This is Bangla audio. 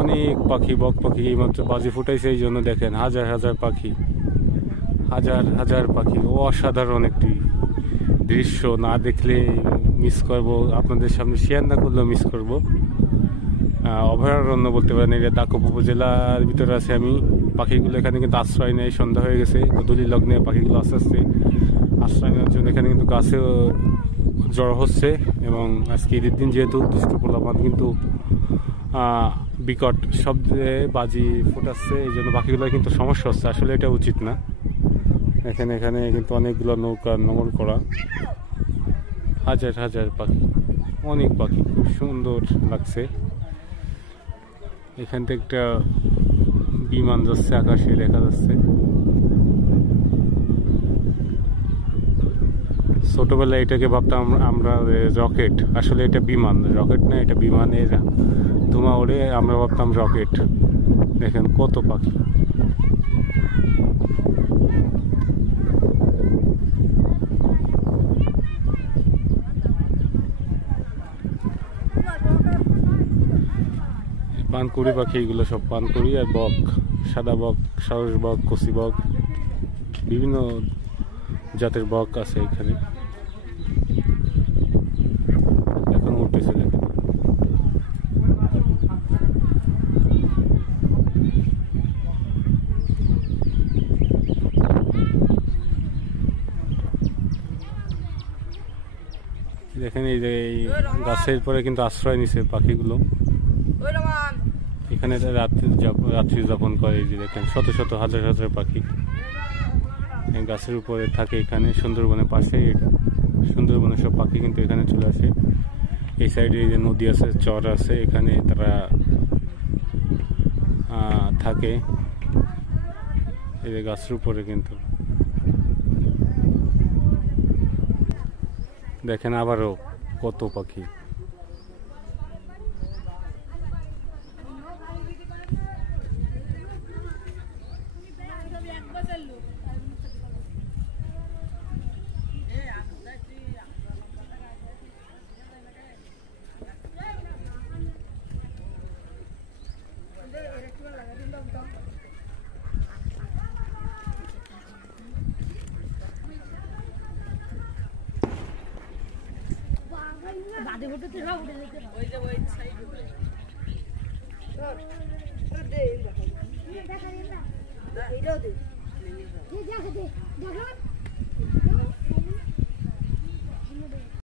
অনেক পাখি, বক পাখি এইমাত্র বাজি ফুটাইছে, এই জন্য দেখেন হাজার হাজার পাখি, হাজার হাজার পাখি। অসাধারণ একটি দৃশ্য, না দেখলে মিস করব, আপনাদের সামনে শেয়ার না করলেও মিস করব। অভয়ারণ্য বলতে পারেন, এটা দাকপ উপজেলার ভিতরে আছে। আমি পাখিগুলো এখানে কিন্তু আশ্রয় নেয়, সন্ধ্যা হয়ে গেছে, গোধূলি লগ্নে পাখিগুলো আস্তে আস্তে আশ্রয় নেওয়ার জন্য এখানে কিন্তু গাছেও জড়ো হচ্ছে। এবং আজকে ঈদের দিন যেহেতু দুষ্ট পোলাপান কিন্তু বিকট শব্দে বাজি ফুটাচ্ছে, এই জন্য পাখিগুলো কিন্তু সমস্যা হচ্ছে। আসলে এটা উচিত না। এখানে কিন্তু অনেকগুলো নৌকা নোঙর করা, হাজার হাজার পাখি, অনেক পাখি, খুব সুন্দর লাগছে। এখান থেকে একটা বিমান যাচ্ছে, আকাশে দেখা যাচ্ছে। ছোটবেলায় এটাকে ভাবতাম আমরা রকেট, আসলে এটা বিমান, রকেট না, এটা বিমানের ধোঁয়া ওড়ে, আমরা ভাবতাম রকেট। দেখেন কত পাখি। পানকুড়ি পাখি, এগুলো সব পানকুড়ি আর বক, সাদা বক, সারস বক, কচি বক, বিভিন্ন জাতের বক আছে এখানে। এখন উঠতেছে দেখেন। দেখেন এই যে এই গাছের পরে কিন্তু আশ্রয় নিছে পাখিগুলো, এখানে রাত্রি যাপন করে। এই যে দেখেন শত শত হাজার হাজার পাখি গাছের উপরে থাকে এখানে। সুন্দরবনের পাশে এটা, সুন্দরবনের সব পাখি কিন্তু এখানে চলে আসে। এই সাইডে এই যে নদী আছে, চর আছে, এখানে তারা থাকে এই যে গাছের উপরে। কিন্তু দেখেন আবারও কত পাখি। দেখা